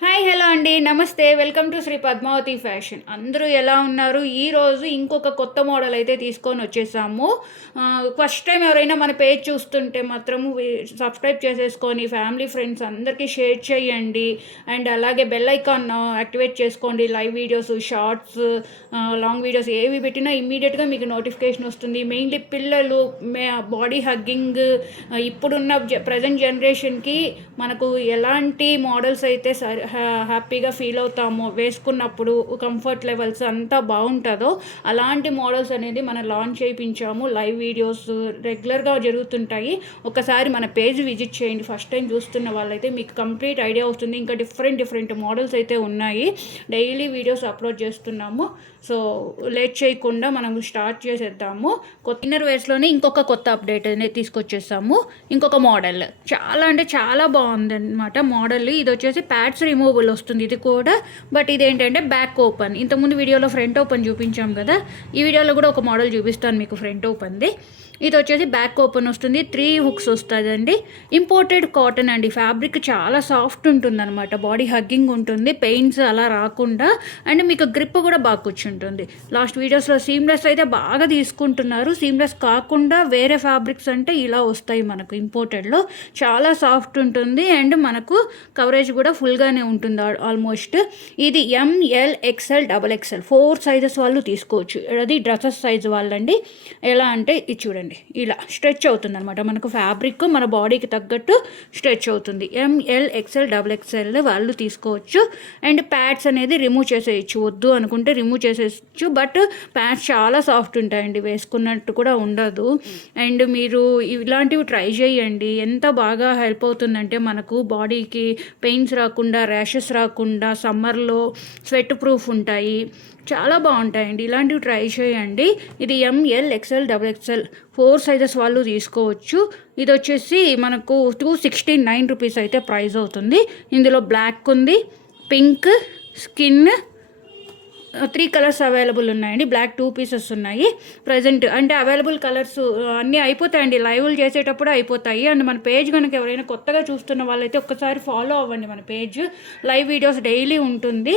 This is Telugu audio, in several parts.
హాయ్ హలో అండి నమస్తే welcome to Shri Padmavathi fashion. అందరూ ఎలా ఉన్నారు? ఈరోజు ఇంకొక కొత్త మోడల్ అయితే తీసుకొని వచ్చేసాము. ఫస్ట్ టైం ఎవరైనా మన పేజ్ చూస్తుంటే మాత్రము సబ్స్క్రైబ్ చేసేసుకొని ఫ్యామిలీ ఫ్రెండ్స్ అందరికీ షేర్ చేయండి. అండ్ అలాగే బెల్ ఐకాన్ యాక్టివేట్ చేసుకోండి. Live videos, shorts, long videos ఏవి పెట్టినా ఇమ్మీడియట్గా మీకు నోటిఫికేషన్ వస్తుంది. మెయిన్లీ పిల్లలు బాడీ హగ్గింగ్ ఇప్పుడున్న ప్రజెంట్ జనరేషన్కి మనకు ఎలాంటి మోడల్స్ అయితే హ్యాపీగా ఫీల్ అవుతామో వేసుకున్నప్పుడు కంఫర్ట్ లెవెల్స్ అంతా బాగుంటుందో అలాంటి మోడల్స్ అనేది మనం లాంచ్ చేయించాము. లైవ్ వీడియోస్ రెగ్యులర్గా జరుగుతుంటాయి. ఒకసారి మన పేజ్ విజిట్ చేయండి. ఫస్ట్ టైం చూస్తున్న వాళ్ళైతే మీకు కంప్లీట్ ఐడియా వస్తుంది. ఇంకా డిఫరెంట్ మోడల్స్ అయితే ఉన్నాయి. డైలీ వీడియోస్ అప్లోడ్ చేస్తున్నాము. సో లేట్ చేయకుండా మనం స్టార్ట్ చేసేద్దాము. ఇన్నర్ వేర్స్లోనే ఇంకొక కొత్త అప్డేట్ అనేది తీసుకొచ్చేసాము. ఇంకొక మోడల్ చాలా బాగుంది అనమాట మోడల్. ఇది వచ్చేసి ప్యాడ్స్ రిమూవబుల్ వస్తుంది ఇది కూడా. బట్ ఇదేంటంటే బ్యాక్ ఓపెన్. ఇంతకుముందు వీడియోలో ఫ్రంట్ ఓపెన్ చూపించాం కదా, ఈ వీడియోలో కూడా ఒక మోడల్ చూపిస్తాను మీకు ఫ్రంట్ ఓపెన్ది. ఇది వచ్చేసి బ్యాక్ ఓపెన్ వస్తుంది. 3 హుక్స్ వస్తుందండి. ఇంపోర్టెడ్ కాటన్ అండి. ఫ్యాబ్రిక్ చాలా సాఫ్ట్ ఉంటుంది అనమాట. బాడీ హగ్గింగ్ ఉంటుంది, పెయిన్స్ అలా రాకుండా. అండ్ మీకు గ్రిప్ కూడా బాగా కూర్చుంటుంది. లాస్ట్ వీడియోస్లో సీమ్లెస్ అయితే బాగా తీసుకుంటున్నారు. సీమ్లెస్ కాకుండా వేరే ఫ్యాబ్రిక్స్ అంటే ఇలా వస్తాయి మనకు. ఇంపోర్టెడ్లో చాలా సాఫ్ట్ ఉంటుంది అండ్ మనకు కవరేజ్ కూడా ఫుల్గానే ఉంటుంది ఆల్మోస్ట్. ఇది ML XL XXL 4 సైజెస్ వాళ్ళు తీసుకోవచ్చు. అది డ్రెస్సెస్ సైజ్ వాళ్ళండి. ఎలా అంటే ఇది చూడండి, ఇలా స్ట్రెచ్ అవుతుంది అనమాట. మనకు ఫ్యాబ్రిక్ మన బాడీకి తగ్గట్టు స్ట్రెచ్ అవుతుంది. ML XL XXL వాళ్ళు తీసుకోవచ్చు. అండ్ ప్యాడ్స్ అనేది రిమూవ్ చేసేయచ్చు, వద్దు అనుకుంటే రిమూవ్ చేసేయచ్చు. బట్ ప్యాడ్స్ చాలా సాఫ్ట్ ఉంటాయండి, వేసుకున్నట్టు కూడా ఉండదు. అండ్ మీరు ఇలాంటివి ట్రై చేయండి. ఎంత బాగా హెల్ప్ అవుతుందంటే మనకు బాడీకి పెయిన్స్ రాకుండా, ర్యాషెస్ రాకుండా, సమ్మర్లో స్వెట్ ప్రూఫ్ ఉంటాయి, చాలా బాగుంటాయండి. ఇలాంటివి ట్రై చేయండి. ఇది ML XL XXL 4 సైజెస్ వాళ్ళు తీసుకోవచ్చు. ఇది వచ్చేసి మనకు 269 రూపీస్ అయితే ప్రైస్ అవుతుంది. ఇందులో బ్లాక్ ఉంది, పింక్, స్కిన్, 3 కలర్స్ అవైలబుల్ ఉన్నాయండి. బ్లాక్ 2 పీసెస్ ఉన్నాయి ప్రజెంట్. అంటే అవైలబుల్ కలర్స్ అన్నీ అయిపోతాయండి, లైవ్లు చేసేటప్పుడు అయిపోతాయి. అండ్ మన పేజ్ కనుక ఎవరైనా కొత్తగా చూస్తున్న వాళ్ళైతే ఒక్కసారి ఫాలో అవ్వండి. మన పేజ్ లైవ్ వీడియోస్ డైలీ ఉంటుంది.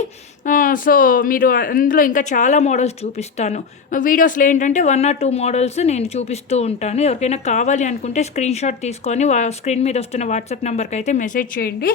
సో మీరు అందులో ఇంకా చాలా మోడల్స్ చూపిస్తాను. వీడియోస్లో ఏంటంటే 1 or 2 మోడల్స్ నేను చూపిస్తూ ఉంటాను. ఎవరికైనా కావాలి అనుకుంటే స్క్రీన్ షాట్ తీసుకొని స్క్రీన్ మీద వస్తున్న వాట్సాప్ నెంబర్కి అయితే మెసేజ్ చేయండి.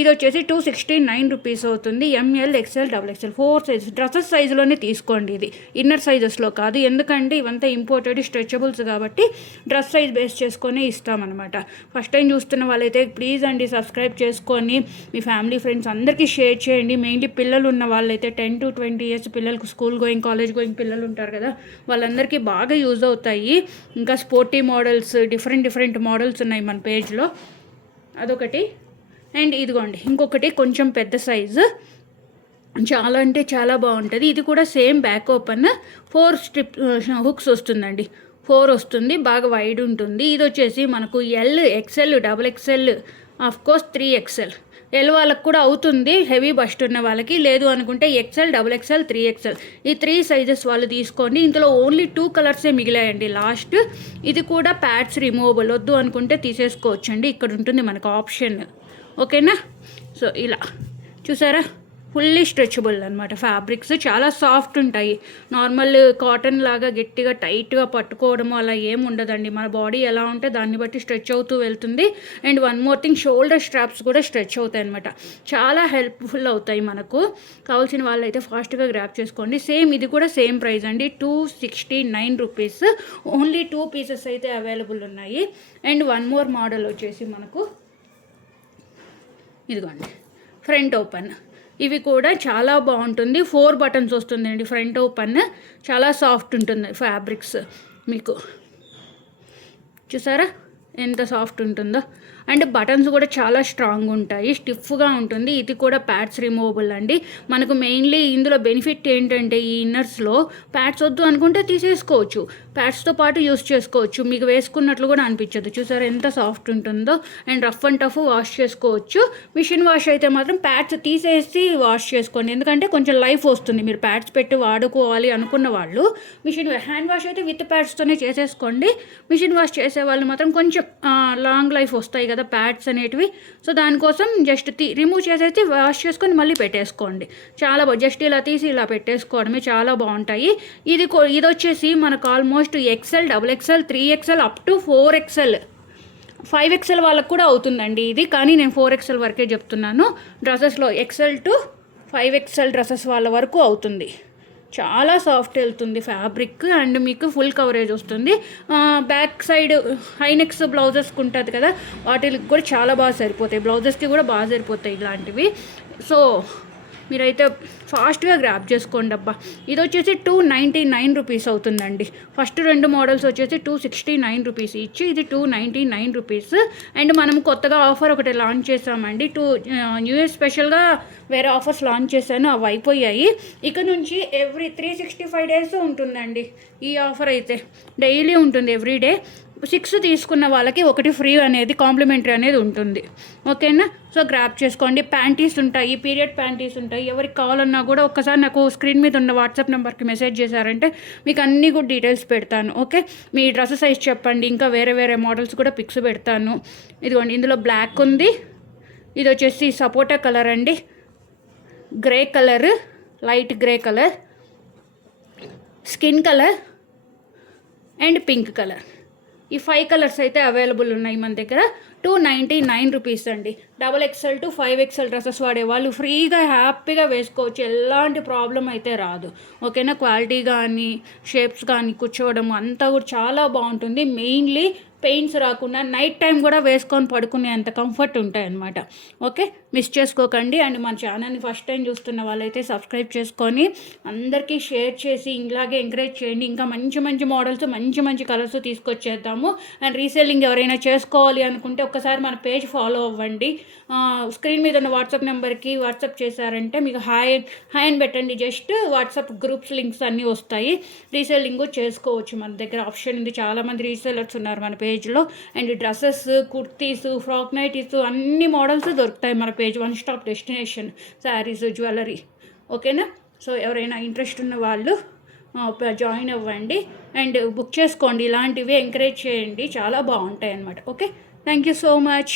ఇది వచ్చేసి 269 రూపీస్ అవుతుంది. ML XL XXL 4 size dresses సైజులోనే తీసుకోండి. ఇది ఇన్నర్ సైజెస్లో కాదు, ఎందుకంటే ఇవంతా ఇంపోర్టెడ్ స్ట్రెచబుల్స్ కాబట్టి డ్రెస్ సైజ్ బేస్ చేసుకొని ఇస్తామన్నమాట. ఫస్ట్ టైం చూస్తున్న వాళ్ళైతే ప్లీజ్ అండి సబ్స్క్రైబ్ చేసుకొని మీ ఫ్యామిలీ ఫ్రెండ్స్ అందరికీ షేర్ చేయండి. మెయిన్లీ పిల్లలు ఉన్న వాళ్ళైతే 10 to 20 ఇయర్స్ పిల్లలకు, స్కూల్ గోయింగ్, కాలేజ్ గోయింగ్ పిల్లలు ఉంటారు కదా, వాళ్ళందరికీ బాగా యూజ్ అవుతాయి. ఇంకా స్పోర్టీ మోడల్స్, డిఫరెంట్ మోడల్స్ ఉన్నాయి మన పేజ్లో. అదొకటి. అండ్ ఇదిగోండి ఇంకొకటి కొంచెం పెద్ద సైజు, చాలా అంటే చాలా బాగుంటుంది. ఇది కూడా సేమ్ బ్యాక్ ఓపెన్, 4 హుక్స్ వస్తుందండి. 4 వస్తుంది, బాగా వైడ్ ఉంటుంది. ఇది వచ్చేసి మనకు L XL XXL, of course 3XL. L వాళ్ళకి కూడా అవుతుంది, హెవీ బస్ట్ ఉన్న వాళ్ళకి. లేదు అనుకుంటే XL XXL 3XL, ఈ 3 సైజెస్ వాళ్ళు తీసుకోండి. ఇందులో ఓన్లీ 2 కలర్సే మిగిలాయండి లాస్ట్. ఇది కూడా ప్యాడ్స్ రిమూవబుల్, వద్దు అనుకుంటే తీసేసుకోవచ్చండి. ఇక్కడ ఉంటుంది మనకు ఆప్షన్. ఓకేనా? సో ఇలా చూసారా, ఫుల్లీ స్ట్రెచబుల్ అనమాట. ఫ్యాబ్రిక్స్ చాలా సాఫ్ట్ ఉంటాయి. నార్మల్ కాటన్ లాగా గట్టిగా టైట్గా పట్టుకోవడం అలా ఏం ఉండదండి. మన బాడీ ఎలా ఉంటే దాన్ని బట్టి స్ట్రెచ్ అవుతూ వెళ్తుంది. And one more thing, shoulder straps కూడా స్ట్రెచ్ అవుతాయి అనమాట. చాలా హెల్ప్ఫుల్ అవుతాయి మనకు. కావాల్సిన వాళ్ళు అయితే ఫాస్ట్గా గ్రాప్ చేసుకోండి. సేమ్ ఇది కూడా సేమ్ ప్రైస్ అండి, 269 రూపీస్. ఓన్లీ 2 పీసెస్ అయితే అవైలబుల్ ఉన్నాయి. అండ్ వన్ మోర్ మోడల్ వచ్చేసి మనకు ఇదిగోండి ఫ్రంట్ ఓపెన్. ఇవి కూడా చాలా బాగుంటుంది. 4 బటన్స్ వస్తుందండి ఫ్రంట్ ఓపెన్. చాలా సాఫ్ట్ ఉంటుంది ఫ్యాబ్రిక్స్. మీకు చూసారా ఎంత సాఫ్ట్ ఉంటుందో. అండ్ బటన్స్ కూడా చాలా స్ట్రాంగ్ ఉంటాయి, స్టిఫ్గా ఉంటుంది. ఇది కూడా ప్యాడ్స్ రిమూవబుల్ అండి. మనకు మెయిన్లీ ఇందులో బెనిఫిట్ ఏంటంటే ఈ ఇన్నర్స్లో ప్యాడ్స్ వద్దు అనుకుంటే తీసేసుకోవచ్చు, ప్యాడ్స్తో పాటు యూస్ చేసుకోవచ్చు. మీకు వేసుకున్నట్లు కూడా అనిపించదు. చూసారా ఎంత సాఫ్ట్ ఉంటుందో. And rough and tough wash చేసుకోవచ్చు. మిషన్ వాష్ అయితే మాత్రం ప్యాడ్స్ తీసేసి వాష్ చేసుకోండి, ఎందుకంటే కొంచెం లైఫ్ వస్తుంది. మీరు ప్యాడ్స్ పెట్టి వాడుకోవాలి అనుకున్న వాళ్ళు హ్యాండ్ వాష్ అయితే విత్ ప్యాడ్స్తోనే చేసేసుకోండి. మిషన్ వాష్ చేసే వాళ్ళు మాత్రం కొంచెం లాంగ్ లైఫ్ వస్తాయి కదా ప్యాడ్స్ అనేటివి. సో దానికోసం జస్ట్ రిమూవ్ చేసేసి వాష్ చేసుకొని మళ్ళీ పెట్టేసుకోండి. చాలా జస్ట్ ఇలా తీసి ఇలా పెట్టేసుకోవడమే, చాలా బాగుంటాయి. ఇది వచ్చేసి మనకు almost XL, XXL, 3XL up to 4XL, 5XL వాళ్ళకు కూడా అవుతుందండి ఇది. కానీ నేను 4XL వరకే చెప్తున్నాను. డ్రెస్సెస్లో XL to 5XL డ్రెస్సెస్ వాళ్ళ వరకు అవుతుంది. చాలా సాఫ్ట్ వెళ్తుంది ఫ్యాబ్రిక్ అండ్ మీకు ఫుల్ కవరేజ్ వస్తుంది. బ్యాక్ సైడ్ హైనెక్స్ బ్లౌజెస్కి ఉంటుంది కదా, వాటికి కూడా చాలా బాగా సరిపోతాయి. బ్లౌజెస్కి కూడా బాగా సరిపోతాయి ఇలాంటివి. సో మీరైతే ఫాస్ట్గా గ్రాప్ చేసుకోండి అబ్బా. ఇది వచ్చేసి 299 రూపీస్ అవుతుందండి. ఫస్ట్ 2 మోడల్స్ వచ్చేసి 269 రూపీస్ ఇచ్చి, ఇది 299 రూపీస్. అండ్ మనం కొత్తగా ఆఫర్ ఒకటి లాంచ్ చేసామండి. న్యూ ఇయర్ స్పెషల్గా వేరే ఆఫర్స్ లాంచ్ చేశాను, అవి అయిపోయాయి. ఇక నుంచి ఎవ్రీ 365 డేస్ ఉంటుందండి ఈ ఆఫర్ అయితే. డైలీ ఉంటుంది, ఎవ్రీడే. 6 తీసుకున్న వాళ్ళకి 1 ఫ్రీ అనేది, కాంప్లిమెంటరీ అనేది ఉంటుంది. ఓకేనా? సో గ్రాప్ చేసుకోండి. ప్యాంటీస్ ఉంటాయి, పీరియడ్ ప్యాంటీస్ ఉంటాయి. ఎవరికి కావాలన్నా కూడా ఒక్కసారి నాకు స్క్రీన్ మీద ఉన్న వాట్సాప్ నెంబర్కి మెసేజ్ చేశారంటే మీకు అన్నీ కూడా డీటెయిల్స్ పెడతాను. ఓకే, మీ డ్రెస్ సైజ్ చెప్పండి, ఇంకా వేరే వేరే మోడల్స్ కూడా పిక్స్ పెడతాను. ఇదిగోండి, ఇందులో బ్లాక్ ఉంది, ఇది వచ్చేసి సపోటా కలర్ అండి, grey colour, light grey colour, skin colour and pink colour. ఈ 5 కలర్స్ అయితే అవైలబుల్ ఉన్నాయి మన దగ్గర. 299 రూపీస్ అండి. XXL to 5XL డ్రెస్సెస్ వాడేవాళ్ళు ఫ్రీగా హ్యాపీగా వేసుకోవచ్చు, ఎలాంటి ప్రాబ్లం అయితే రాదు. ఓకేనా? క్వాలిటీ కానీ షేప్స్ కానీ కూర్చోవడం అంతా కూడా చాలా బాగుంటుంది. మెయిన్లీ పెయిన్స్ రాకుండా నైట్ టైం కూడా వేసుకొని పడుకునే అంత కంఫర్ట్ ఉంటాయి అన్నమాట. ఓకే, మిస్ చేసుకోకండి. అండ్ మన ఛానల్ని ఫస్ట్ టైం చూస్తున్న వాళ్ళైతే సబ్స్క్రైబ్ చేసుకొని అందరికీ షేర్ చేసి ఇలాగే ఎంకరేజ్ చేయండి. ఇంకా మంచి మంచి మోడల్స్, మంచి మంచి కలర్స్ తీసుకొచ్చేద్దాము. అండ్ రీసేలింగ్ ఎవరైనా చేసుకోవాలి అనుకుంటే ఒక్కసారి మన పేజ్ ఫాలో అవ్వండి. స్క్రీన్ మీద ఉన్న వాట్సాప్ నెంబర్కి వాట్సాప్ చేశారంటే మీకు హాయ్ అని పెట్టండి, జస్ట్ వాట్సాప్ గ్రూప్స్ లింక్స్ అన్నీ వస్తాయి. రీసేలింగ్ చేసుకోవచ్చు, మన దగ్గర ఆప్షన్ ఉంది. చాలామంది రీసేలర్స్ ఉన్నారు మన పేజ్లో. And dresses, kurtis, frock nighties అన్ని మోడల్స్ దొరుకుతాయి మన page. One stop destination, saris, jewellery. ఓకేనా? సో ఎవరైనా ఇంట్రెస్ట్ ఉన్న వాళ్ళు జాయిన్ అవ్వండి అండ్ బుక్ చేసుకోండి. ఇలాంటివి ఎంకరేజ్ చేయండి, చాలా బాగుంటాయి అన్నమాట. Okay, thank you so much.